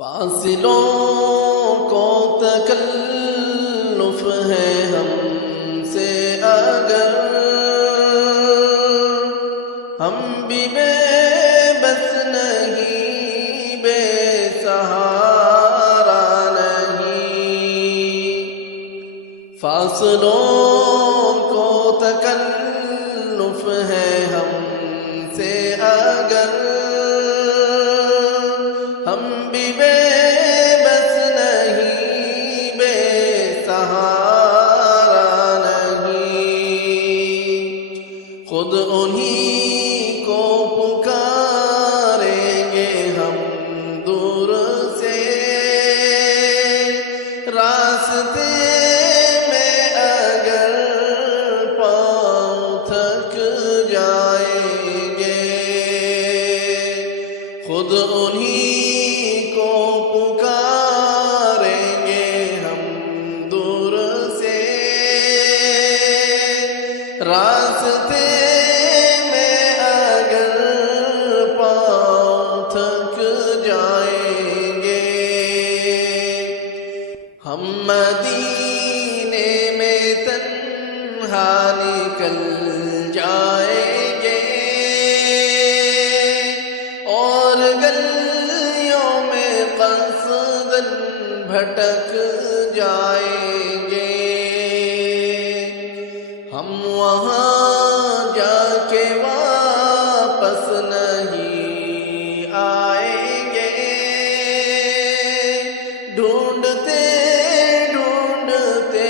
فاصلوں کو تکلف ہے ہم سے اگر ہم بھی بے بس نہیں، بے سہارا نہیں۔ فاصلوں کو تکلف ہے ہم سے اگر ہم بھی بے بس نہیں، بے سہارا نہیں۔ خود انہی کو پکاریں گے ہم دور سے، راستے میں اگر پاؤں تھک جائیں گے۔ خود انہی کو پکاریں گے ہم دور سے، راستے میں اگر پاؤں تھک جائیں گے۔ ہم مدینے میں تنہا نکل جائیں گے اور گلیوں میں قصداً بھٹک جائیں گے۔ ہم وہاں جا کے واپس نہیں آئیں گے، ڈھونڈتے ڈھونڈتے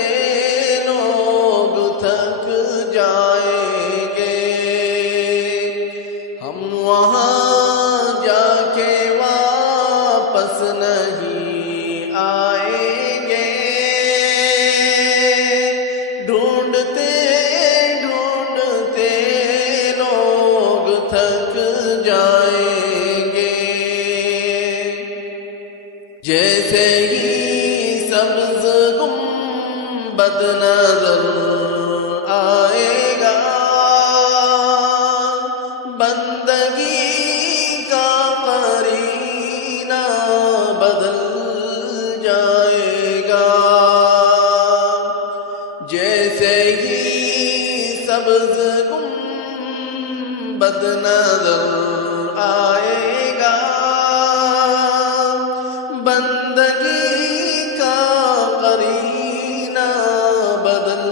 لوگ تھک جائیں گے۔ ہم وہاں جا کے واپس نہیں آئیں گے، ڈھونڈتے ڈھونڈتے لوگ تھک جائیں گے۔ جیسے ہی سبز گنبد نظر آئے گا، بندگی کا قرینہ بدل جائے گا۔ جیسے ہی سبز گنبد نظر آئے گا، بندگی کا قرینہ بدل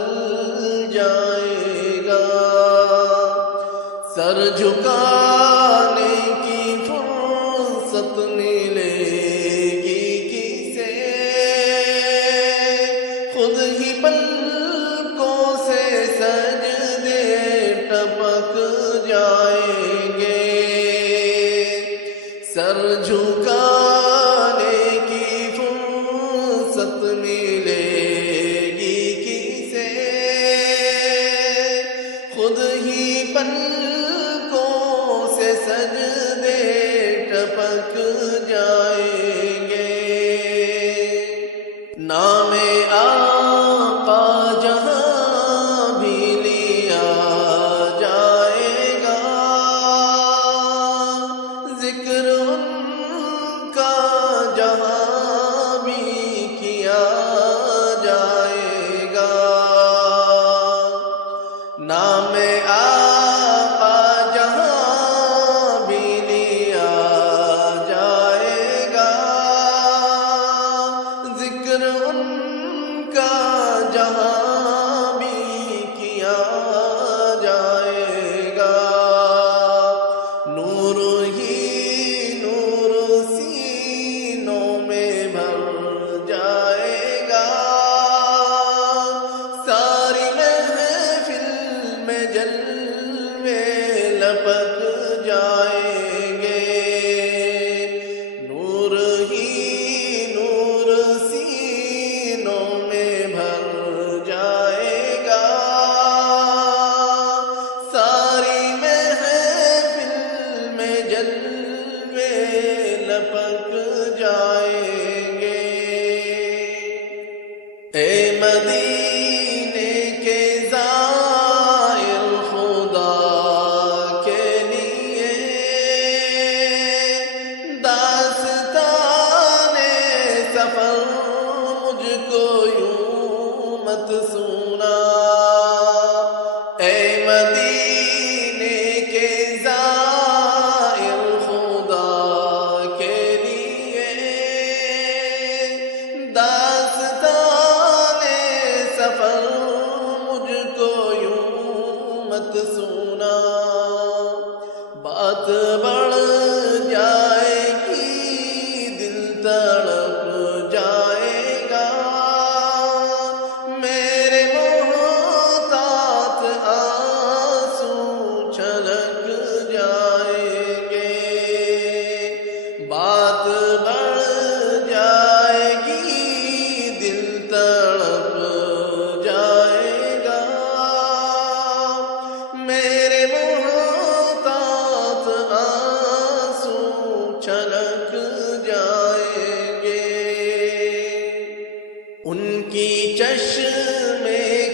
جائے گا۔ سر جھکانے کی فرصت ملے گی کسے، خود ہی پلکوں سے سجدے ٹپک جائیں گے۔ سر جھکانے کی فرصت ملے گی کسے، خود ہی پلکوں سے سجدے ٹپک جائیں گے۔ نام آقا جہاں بھی لیا جائے گا، ذکر ان کا جہاں بھی کیا جائے گا۔ نام آقا جہاں بھی لیا جائے گا، ذکر ان کا جہاں بھی کیا جائے گا۔ نور ہی نور سینوں میں بھر جائے گا، ساری محفل میں جلوے لپک جائیں گے۔ نور ہی نور سینوں میں بھر جائے گا، ساری محفل میں جلوے لپک جائیں گے۔ اے مدینے کے زائر خدا کے لیے داستان مت سونا، اے مدینے کے زائر خدا کے لیے داستان سفر مجھ کو یوں مت سونا، بات بڑھ جائے گی دل تڑپ جائے گا، میرے محتاط آنسو چھلک جائیں گے، بات بڑھ جائے گی دل تڑپ جائے گا، میرے چھلک جائیں گے۔ ان کی چشم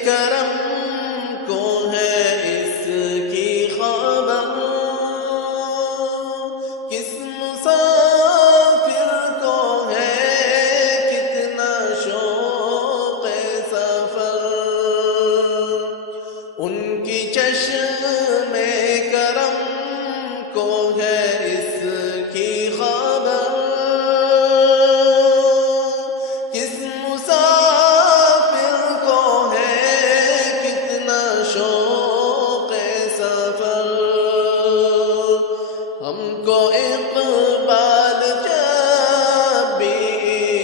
کرم کو ہے اس کی خبر، کس مسافر کو ہے کتنا شوق سفر، ان کی چشم کرم کو ہے اس کی خبر، کس مسافر کو ہے کتنا شوق سفر، ہم کو اقبال جب بھی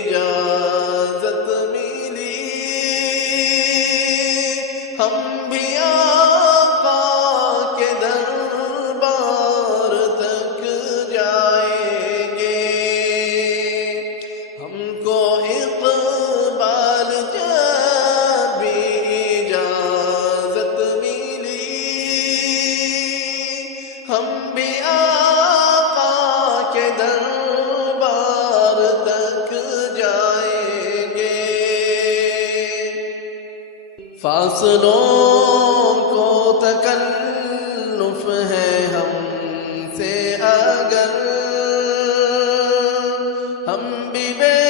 اجازت ملی، ہم بھی آقا کے دربار تک جائیں گے، ہم کو اقبال جب بھی اجازت ملی، ہم بھی آقا کے دربار تک جائیں گے، فاصلوں کو تکلف ہے ہم سے اگر، ہم بھی بے